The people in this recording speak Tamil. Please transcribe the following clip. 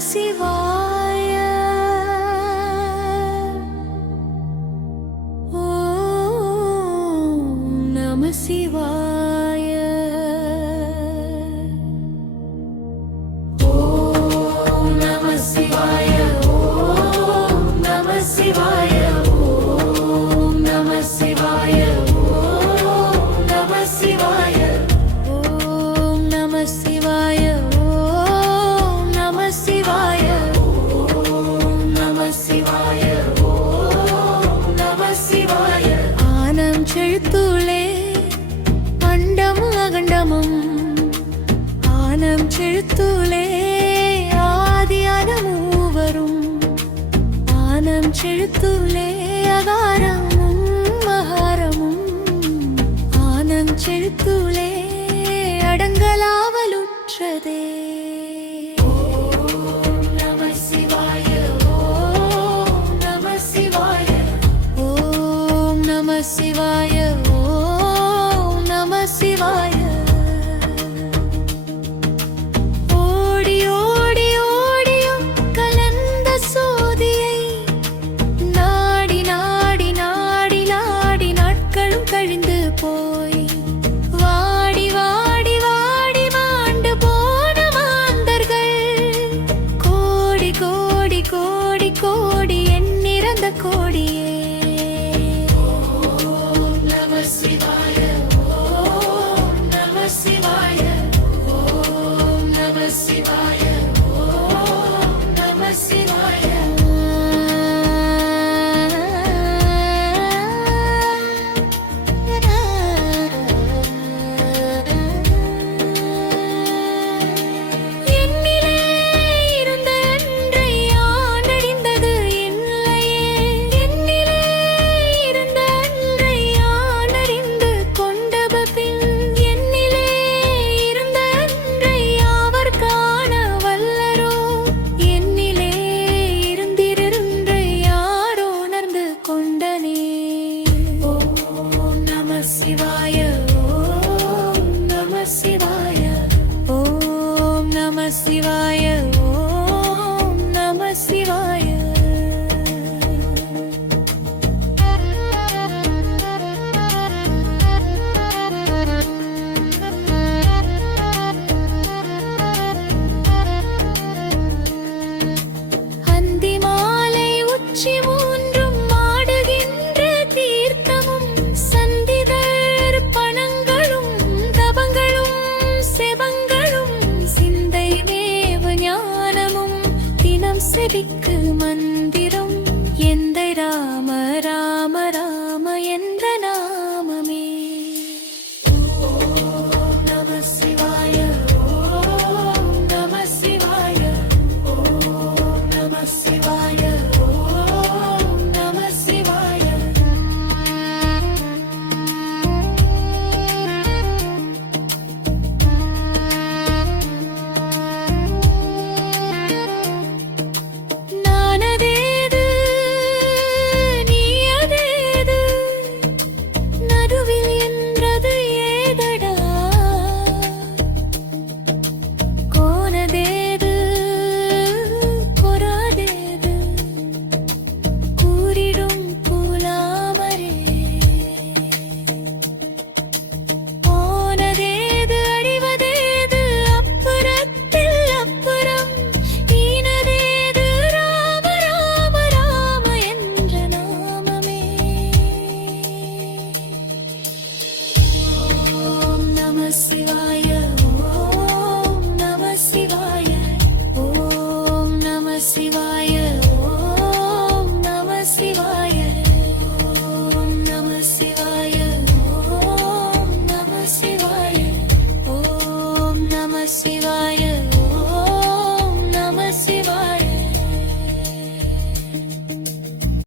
சிவாய. ஓம் நம சிவாய. ஓம் நம சிவாய. ஓம் நம சிவாய. ஓம் நம சிவாய. ஓம் நம சிவாய. ஓம் நம சிவாய. ஓம் நம சிவாய. ஓம் நம சிவாய. ஓம் நம சிவாய. ஆனம் செழுத்துளே அண்டமும் அகண்டமும். ஆனம் செழுத்துளே ஆதியான மூவரும். ஆனம் செழுத்துளே அகாரமும் மகாரமும். ஆனம் செழுத்துளே அடங்கலாவலுற்றதே. ஓம் நம சிவாய. ஓம் நம சிவாய. ஓம் நம சிவாய. ஓம் நம சிவாய. ஓடி ஓடி ஓடியும் கலந்த சோதியை நாடி நாடி நாடி நாடி நாட்களும் கழிந்து போய் வாடி வாடி வாடி மாண்டு போன மாந்தர்கள் கோடி கோடி கோடி கோடி எண்ணிறந்த கோடியே. ஓம் நம சிவாய. ஓம் நம சிவாய. ஓம் நம சிவாய. ஓம் நம சிவாய. என்னிலே இருந்த அன்றை யானறிந்தது இல்லையே. என்னிலே இருந்த அன்றை யானறிந்து கொண்டபின் என்னிலே இருந்த அன்றை யாவர் காண வல்லரோ. என்னிலே இருந்திருந்தை யாரோ உணர்ந்து கொண்டனே. ஓம் நம சிவாய. ஓம் நம சிவாய. ஓம் நம சிவாய. ஓம் நம சிவாய. அந்தி மாலை உச்சி மூன்றும் ஆடுகின்ற தீர்த்தமும் சந்திதர் பணங்களும் தபங்களும் செபங்களும் சிந்தை மேவு ஞானமும் தினம் செபிக்க